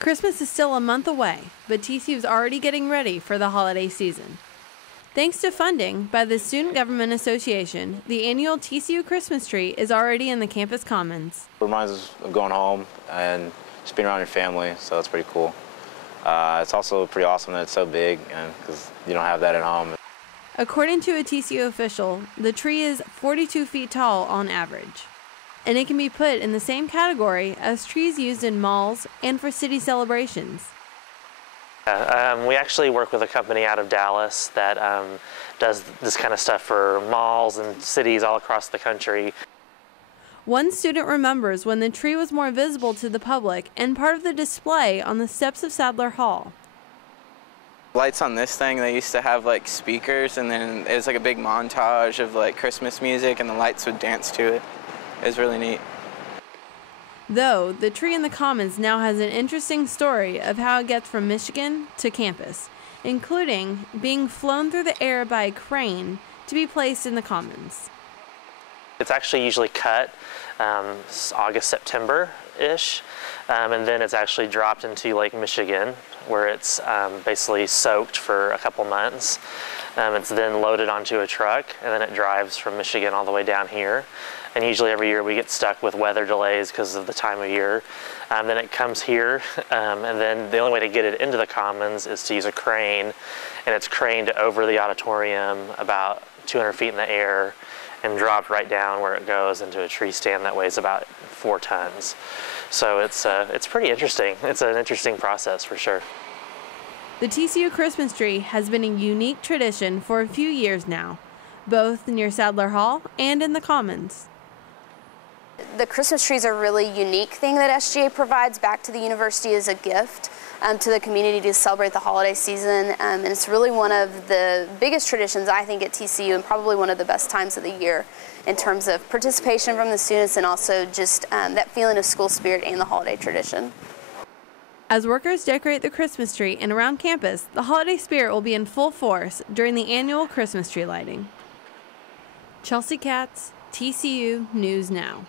Christmas is still a month away, but TCU is already getting ready for the holiday season. Thanks to funding by the Student Government Association, the annual TCU Christmas Tree is already in the campus commons. It reminds us of going home and just being around your family, so it's pretty cool. It's also pretty awesome that it's so big, because you don't have that at home. According to a TCU official, the tree is 42 feet tall on average, and it can be put in the same category as trees used in malls and for city celebrations. We actually work with a company out of Dallas that does this kind of stuff for malls and cities all across the country. One student remembers when the tree was more visible to the public and part of the display on the steps of Sadler Hall. Lights on this thing, they used to have like speakers, and then it was like a big montage of like Christmas music, and the lights would dance to it. It was really neat. Though, the tree in the Commons now has an interesting story of how it gets from Michigan to campus, including being flown through the air by a crane to be placed in the Commons. It's actually usually cut August, September-ish, and then it's actually dropped into Lake Michigan, where it's basically soaked for a couple months. It's then loaded onto a truck, and then it drives from Michigan all the way down here. And usually every year we get stuck with weather delays because of the time of year. Then it comes here, and then the only way to get it into the Commons is to use a crane, and it's craned over the auditorium about 200 feet in the air and dropped right down where it goes into a tree stand that weighs about 4 tons. So it's pretty interesting. It's an interesting process for sure. The TCU Christmas Tree has been a unique tradition for a few years now, both near Sadler Hall and in the Commons. The Christmas tree is a really unique thing that SGA provides back to the university as a gift to the community to celebrate the holiday season. And it's really one of the biggest traditions, I think, at TCU, and probably one of the best times of the year in terms of participation from the students and also just that feeling of school spirit and the holiday tradition. As workers decorate the Christmas tree and around campus, the holiday spirit will be in full force during the annual Christmas tree lighting. Chelsea Katz, TCU News Now.